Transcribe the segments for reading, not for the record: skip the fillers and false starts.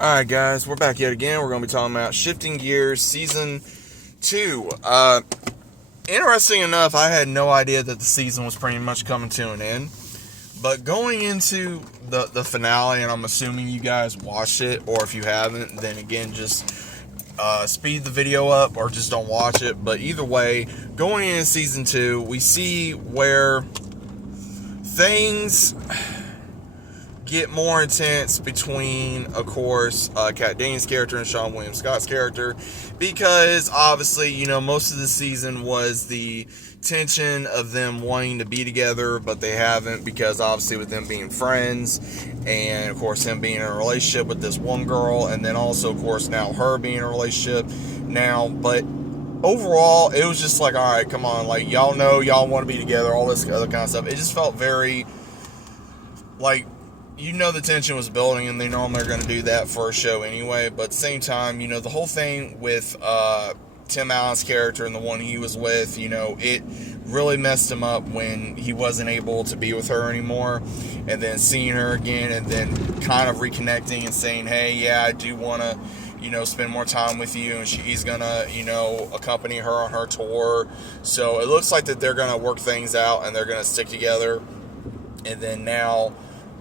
Alright, guys, we're back yet again. We're going to be talking about Shifting Gears Season 2. Interesting enough, I had no idea that the season was pretty much coming to an end. But going into the finale, and I'm assuming you guys watched it, or if you haven't, then again, just speed the video up or just don't watch it. But either way, going into Season 2, we see where things get more intense between, of course, Kat Dennings' character and Sean William Scott's character, because obviously, most of the season was the tension of them wanting to be together, but they haven't, because obviously with them being friends, and of course him being in a relationship with this one girl, and then also, of course, now her being in a relationship now. But overall, it was just like, all right, come on, like, y'all know y'all want to be together, all this other kind of stuff. It just felt very like, the tension was building, and they normally are going to do that for a show anyway. But at the same time, the whole thing with Tim Allen's character and the one he was with, it really messed him up when he wasn't able to be with her anymore. And then seeing her again, and then kind of reconnecting and saying, hey, yeah, I do want to, spend more time with you. And he's going to, accompany her on her tour. So it looks like that they're going to work things out, and they're going to stick together. And then now,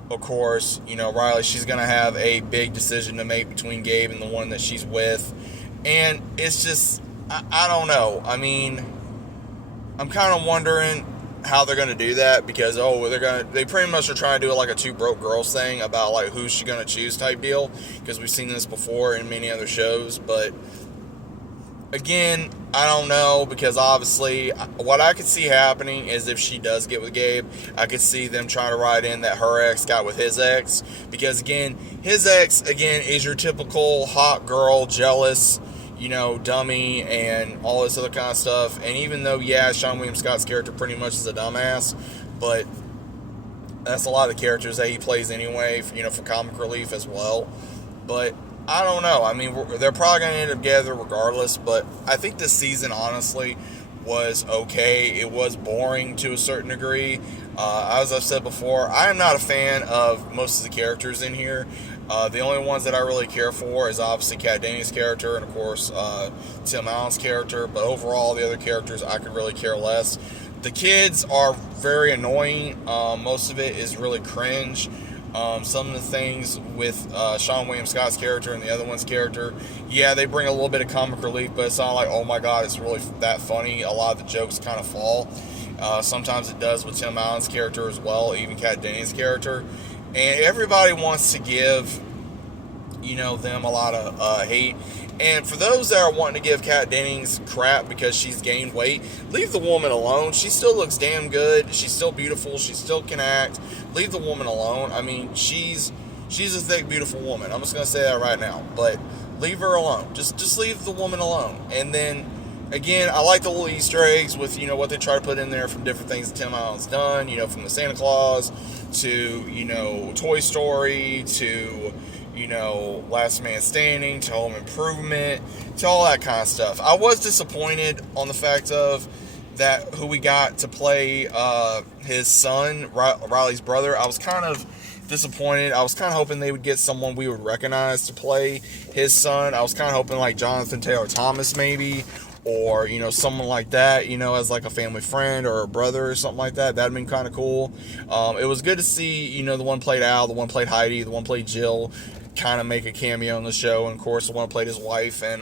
of course, Riley, she's going to have a big decision to make between Gabe and the one that she's with. And it's just, I don't know. I mean, I'm kind of wondering how they're going to do that, because, they pretty much are trying to do it like a Two Broke Girls thing about, like, who's she going to choose type deal, because we've seen this before in many other shows. But again, I don't know, because obviously what I could see happening is if she does get with Gabe, I could see them trying to write in that her ex got with his ex, because again, his ex, again, is your typical hot girl, jealous, dummy, and all this other kind of stuff. And even though, yeah, Sean William Scott's character pretty much is a dumbass, but that's a lot of the characters that he plays anyway, for comic relief as well. But I don't know. I mean, they're probably going to end up together regardless, but I think this season, honestly, was okay. It was boring to a certain degree. As I've said before, I am not a fan of most of the characters in here. The only ones that I really care for is obviously Kat Dennings' character and, of course, Tim Allen's character. But overall, the other characters, I could really care less. The kids are very annoying. Most of it is really cringe. Some of the things with Sean William Scott's character and the other one's character, yeah, they bring a little bit of comic relief, but it's not like, oh my god, it's really that funny. A lot of the jokes kind of fall. Sometimes it does with Tim Allen's character as well, even Kat Dennings' character. And everybody wants to give, them a lot of hate. And for those that are wanting to give Kat Dennings crap because she's gained weight, leave the woman alone. She still looks damn good. She's still beautiful. She still can act. Leave the woman alone. I mean, she's a thick, beautiful woman. I'm just going to say that right now. But leave her alone. Just leave the woman alone. And then, again, I like the little Easter eggs with, what they try to put in there from different things that Tim Allen's done, from the Santa Claus to, Toy Story to, Last Man Standing, to Home Improvement, to all that kind of stuff. I was disappointed on the fact of that who we got to play his son, Riley's brother. I was kind of disappointed. I was kind of hoping they would get someone we would recognize to play his son. I was kind of hoping like Jonathan Taylor Thomas maybe, or someone like that, as like a family friend or a brother or something like that. That'd been kind of cool. It was good to see the one played Al, the one played Heidi, the one played Jill kind of make a cameo in the show, and of course the one played his wife and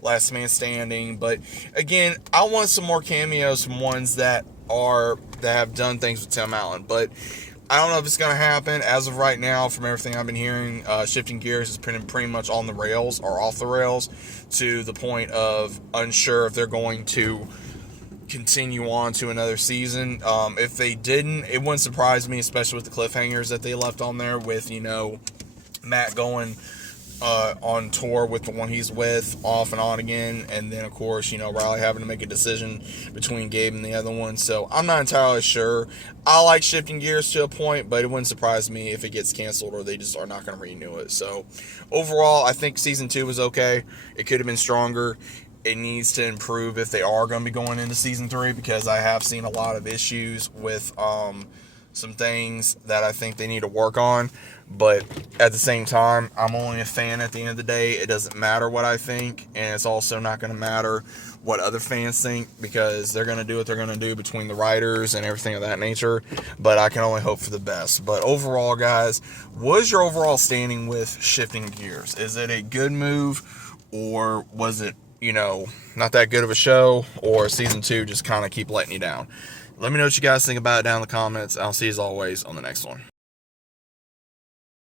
Last Man Standing. But again, I want some more cameos from ones that have done things with Tim Allen, but I don't know if it's going to happen. As of right now, from everything I've been hearing, Shifting Gears is pretty much on the rails, or off the rails, to the point of unsure if they're going to continue on to another season. If they didn't, it wouldn't surprise me, especially with the cliffhangers that they left on there with, Matt going on tour with the one he's with off and on again, and then of course Riley having to make a decision between Gabe and the other one. So I'm not entirely sure. I like Shifting Gears to a point, but it wouldn't surprise me if it gets canceled or they just are not going to renew it. So overall, I think season 2 was okay. It could have been stronger. It needs to improve if they are going to be going into season 3, because I have seen a lot of issues with some things that I think they need to work on. But at the same time, I'm only a fan at the end of the day. It doesn't matter what I think, and it's also not going to matter what other fans think, because they're going to do what they're going to do between the writers and everything of that nature. But I can only hope for the best. But overall, guys, what is your overall standing with shifting gears? Is it a good move, or was it, not that good of a show, or season 2 just kind of keep letting you down? Let me know what you guys think about it down in the comments. I'll see you as always on the next one.